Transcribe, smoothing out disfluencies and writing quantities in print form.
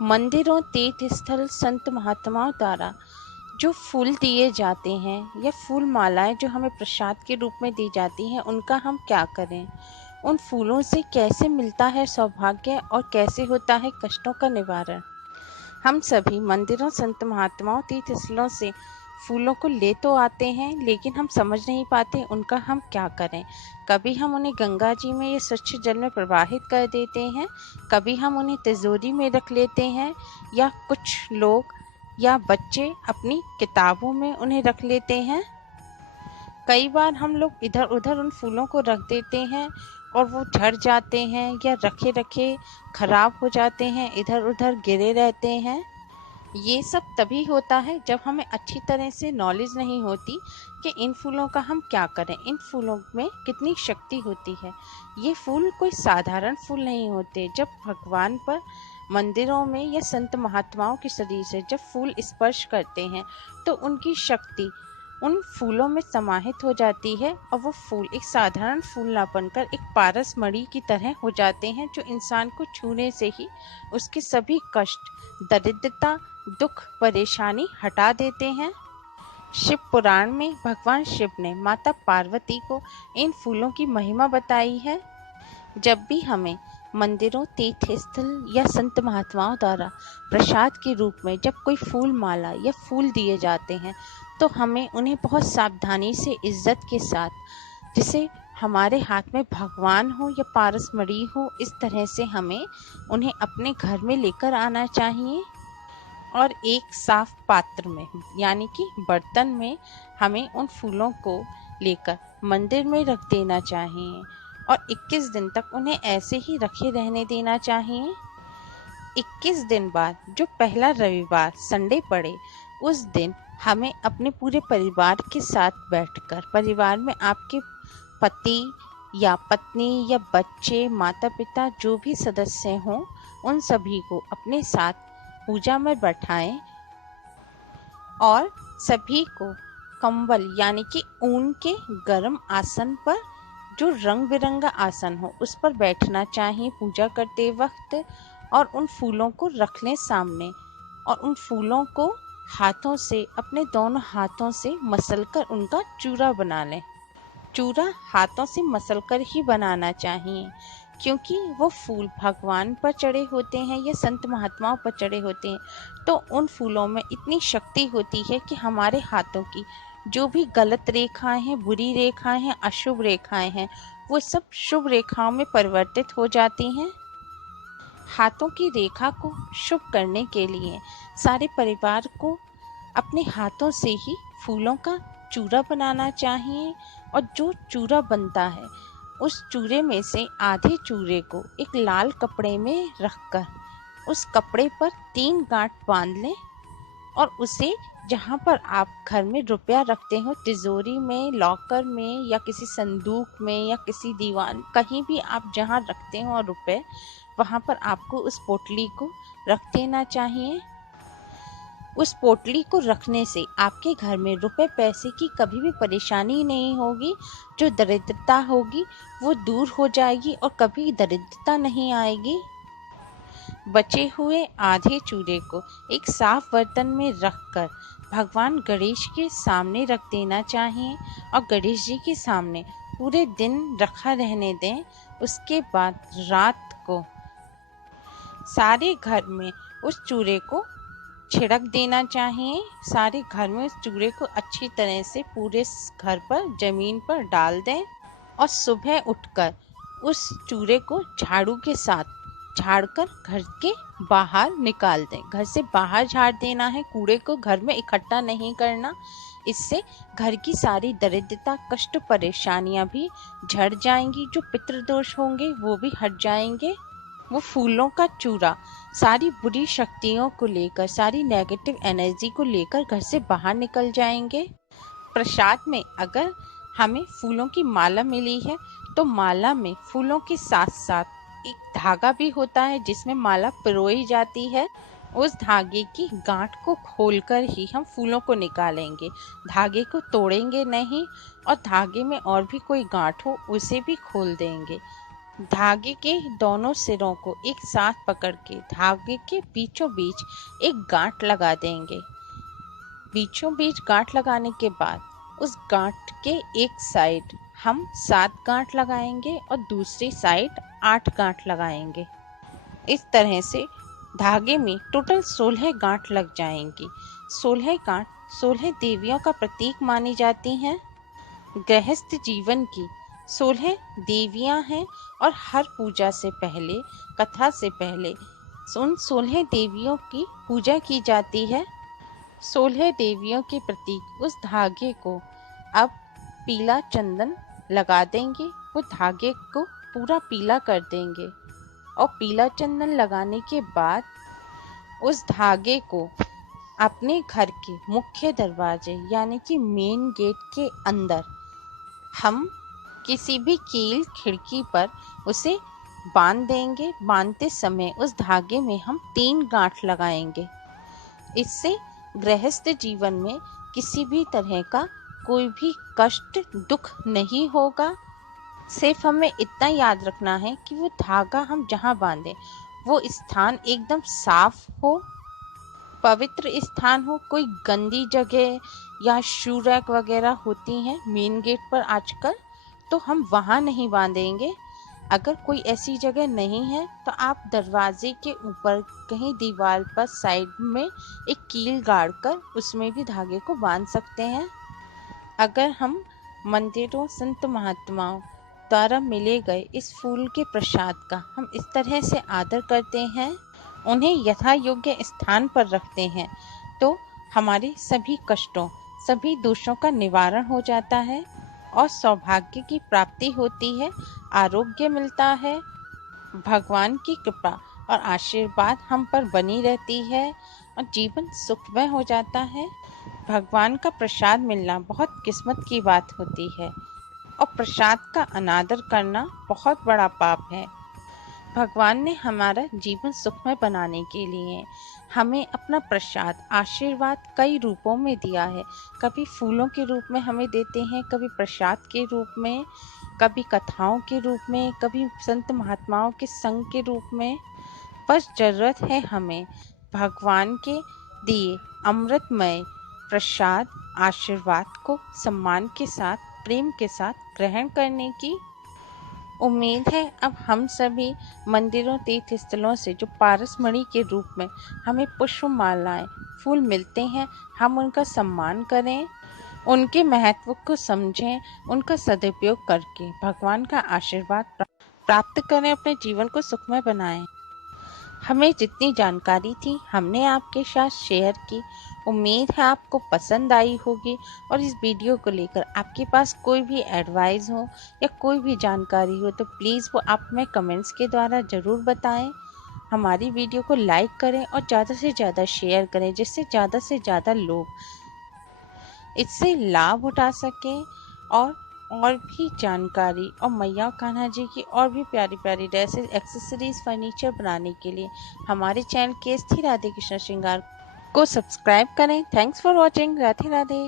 मंदिरों, तीर्थ स्थल, संत महात्माओं द्वारा जो फूल दिए जाते हैं या फूल मालाएं जो हमें प्रसाद के रूप में दी जाती हैं, उनका हम क्या करें? उन फूलों से कैसे मिलता है सौभाग्य और कैसे होता है कष्टों का निवारण? हम सभी मंदिरों, संत महात्माओं, तीर्थ स्थलों से फूलों को ले तो आते हैं, लेकिन हम समझ नहीं पाते उनका हम क्या करें। कभी हम उन्हें गंगा जी में या स्वच्छ जल में प्रवाहित कर देते हैं, कभी हम उन्हें तिजोरी में रख लेते हैं, या कुछ लोग या बच्चे अपनी किताबों में उन्हें रख लेते हैं। कई बार हम लोग इधर उधर उन फूलों को रख देते हैं और वो झड़ जाते हैं या रखे रखे खराब हो जाते हैं, इधर उधर गिरे रहते हैं। ये सब तभी होता है जब हमें अच्छी तरह से नॉलेज नहीं होती कि इन फूलों का हम क्या करें, इन फूलों में कितनी शक्ति होती है। ये फूल कोई साधारण फूल नहीं होते। जब भगवान पर मंदिरों में या संत महात्माओं के शरीर से जब फूल स्पर्श करते हैं तो उनकी शक्ति उन फूलों में समाहित हो जाती है और वो फूल एक साधारण फूल ना बनकर एक पारस मणि की तरह हो जाते हैं, जो इंसान को छूने से ही उसके सभी कष्ट, दरिद्रता, दुख, परेशानी हटा देते हैं। शिव पुराण में भगवान शिव ने माता पार्वती को इन फूलों की महिमा बताई है। जब भी हमें मंदिरों, तीर्थ स्थल या संत महात्माओं द्वारा प्रसाद के रूप में जब कोई फूल माला या फूल दिए जाते हैं तो हमें उन्हें बहुत सावधानी से, इज्जत के साथ, जिसे हमारे हाथ में भगवान हो या पारसमणि हो, इस तरह से हमें उन्हें अपने घर में लेकर आना चाहिए और एक साफ पात्र में यानी कि बर्तन में हमें उन फूलों को लेकर मंदिर में रख देना चाहिए और 21 दिन तक उन्हें ऐसे ही रखे रहने देना चाहिए। 21 दिन बाद जो पहला रविवार संडे पड़े, उस दिन हमें अपने पूरे परिवार के साथ बैठकर, परिवार में आपके पति या पत्नी या बच्चे, माता पिता जो भी सदस्य हों, उन सभी को अपने साथ पूजा में बैठाएं और सभी को कंबल यानी कि ऊन के गर्म आसन पर, जो रंग बिरंगा आसन हो, उस पर बैठना चाहिए पूजा करते वक्त, और उन फूलों को रख लें सामने और उन फूलों को हाथों से, अपने दोनों हाथों से मसलकर उनका चूरा बना लें। चूरा हाथों से मसलकर ही बनाना चाहिए, क्योंकि वो फूल भगवान पर चढ़े होते हैं या संत महात्माओं पर चढ़े होते हैं, तो उन फूलों में इतनी शक्ति होती है कि हमारे हाथों की जो भी गलत रेखाएं हैं, बुरी रेखाएं हैं, अशुभ रेखाएं हैं, वो सब शुभ रेखाओं में परिवर्तित हो जाती हैं। हाथों की रेखा को शुभ करने के लिए सारे परिवार को अपने हाथों से ही फूलों का चूरा बनाना चाहिए और जो चूरा बनता है, उस चूरे में से आधे चूरे को एक लाल कपड़े में रखकर उस कपड़े पर 3 गांठ बांध लें और उसे, जहाँ पर आप घर में रुपया रखते हो, तिजोरी में, लॉकर में या किसी संदूक में या किसी दीवान, कहीं भी आप जहाँ रखते हो रुपए, वहाँ पर आपको उस पोटली को रख देना चाहिए। उस पोटली को रखने से आपके घर में रुपए पैसे की कभी भी परेशानी नहीं होगी। जो दरिद्रता होगी वो दूर हो जाएगी और कभी दरिद्रता नहीं आएगी। बचे हुए आधे चूरे को एक साफ बर्तन में रखकर भगवान गणेश के सामने रख देना चाहिए और गणेश जी के सामने पूरे दिन रखा रहने दें। उसके बाद रात को सारे घर में उस चूरे को छिड़क देना चाहिए। सारे घर में उस चूरे को अच्छी तरह से पूरे घर पर, जमीन पर डाल दें और सुबह उठकर उस चूरे को झाड़ू के साथ झाड़कर घर के बाहर निकाल दें। घर से बाहर झाड़ देना है, कूड़े को घर में इकट्ठा नहीं करना। इससे घर की सारी दरिद्रता, कष्ट, परेशानियां भी झड़ जाएंगी। जो पितृदोष होंगे वो भी हट जाएंगे। वो फूलों का चूरा सारी बुरी शक्तियों को लेकर, सारी नेगेटिव एनर्जी को लेकर घर से बाहर निकल जाएंगे। प्रसाद में अगर हमें फूलों की माला मिली है तो माला में फूलों के साथ साथ एक धागा भी होता है जिसमें माला पिरोई जाती है। उस धागे की गांठ को खोलकर ही हम फूलों को निकालेंगे, धागे को तोड़ेंगे नहीं, और धागे में और भी कोई गांठ हो उसे भी खोल देंगे। धागे के दोनों सिरों को एक साथ पकड़ के धागे के बीचों बीच एक गांठ लगा देंगे। बीचों बीच गांठ लगाने के बाद उस गांठ के एक साइड हम 7 गांठ लगाएंगे और दूसरी साइड 8 गांठ लगाएंगे। इस तरह से धागे में टोटल 16 गांठ लग जाएंगी। 16 गांठ 16 देवियों का प्रतीक मानी जाती हैं। गृहस्थ जीवन की 16 देवियां हैं और हर पूजा से पहले, कथा से पहले उन 16 देवियों की पूजा की जाती है। 16 देवियों के प्रतीक उस धागे को अब पीला चंदन लगा देंगे। वो धागे को पूरा पीला कर देंगे और पीला चंदन लगाने के बाद उस धागे को अपने घर के मुख्य दरवाजे यानी कि मेन गेट के अंदर हम किसी भी कील खिड़की पर उसे बांध देंगे। बांधते समय उस धागे में हम 3 गांठ लगाएंगे। इससे गृहस्थ जीवन में किसी भी तरह का कोई भी कष्ट, दुख नहीं होगा। सिर्फ हमें इतना याद रखना है कि वो धागा हम जहाँ बांधे वो स्थान एकदम साफ हो, पवित्र स्थान हो। कोई गंदी जगह या शू रैक वगैरह होती हैं मेन गेट पर आजकल, तो हम वहाँ नहीं बांधेंगे। अगर कोई ऐसी जगह नहीं है तो आप दरवाजे के ऊपर कहीं दीवार पर साइड में एक कील गाड़ कर उसमें भी धागे को बांध सकते हैं। अगर हम मंदिरों, संत महात्माओं द्वारा मिले गए इस फूल के प्रसाद का हम इस तरह से आदर करते हैं, उन्हें यथा योग्य स्थान पर रखते हैं, तो हमारे सभी कष्टों, सभी दोषों का निवारण हो जाता है और सौभाग्य की प्राप्ति होती है, आरोग्य मिलता है, भगवान की कृपा और आशीर्वाद हम पर बनी रहती है और जीवन सुखमय हो जाता है। भगवान का प्रसाद मिलना बहुत किस्मत की बात होती है और प्रसाद का अनादर करना बहुत बड़ा पाप है। भगवान ने हमारा जीवन सुखमय बनाने के लिए हमें अपना प्रसाद, आशीर्वाद कई रूपों में दिया है। कभी फूलों के रूप में हमें देते हैं, कभी प्रसाद के रूप में, कभी कथाओं के रूप में, कभी संत महात्माओं के संग के रूप में। बस जरूरत है हमें भगवान के दिए अमृतमय प्रसाद, आशीर्वाद को सम्मान के साथ, प्रेम के साथ ग्रहण करने की। उम्मीद है अब हम सभी मंदिरों, तीर्थ स्थलों से जो पारसमणि के रूप में हमें पुष्पमालाएं, फूल मिलते हैं, हम उनका सम्मान करें, उनके महत्व को समझें, उनका सदुपयोग करके भगवान का आशीर्वाद प्राप्त करें, अपने जीवन को सुखमय बनाएं। हमें जितनी जानकारी थी हमने आपके साथ शेयर की। उम्मीद है आपको पसंद आई होगी और इस वीडियो को लेकर आपके पास कोई भी एडवाइस हो या कोई भी जानकारी हो तो प्लीज़ वो आप हमें कमेंट्स के द्वारा ज़रूर बताएं। हमारी वीडियो को लाइक करें और ज़्यादा से ज़्यादा शेयर करें, जिससे ज़्यादा से ज़्यादा लोग इससे लाभ उठा सकें और भी जानकारी और मैया कान्हा जी की और भी प्यारी प्यारी ड्रेसेस, एक्सेसरीज, फर्नीचर बनाने के लिए हमारे चैनल केएसटी राधे कृष्ण श्रृंगार को सब्सक्राइब करें। Thanks for watching. Radhe Radhe.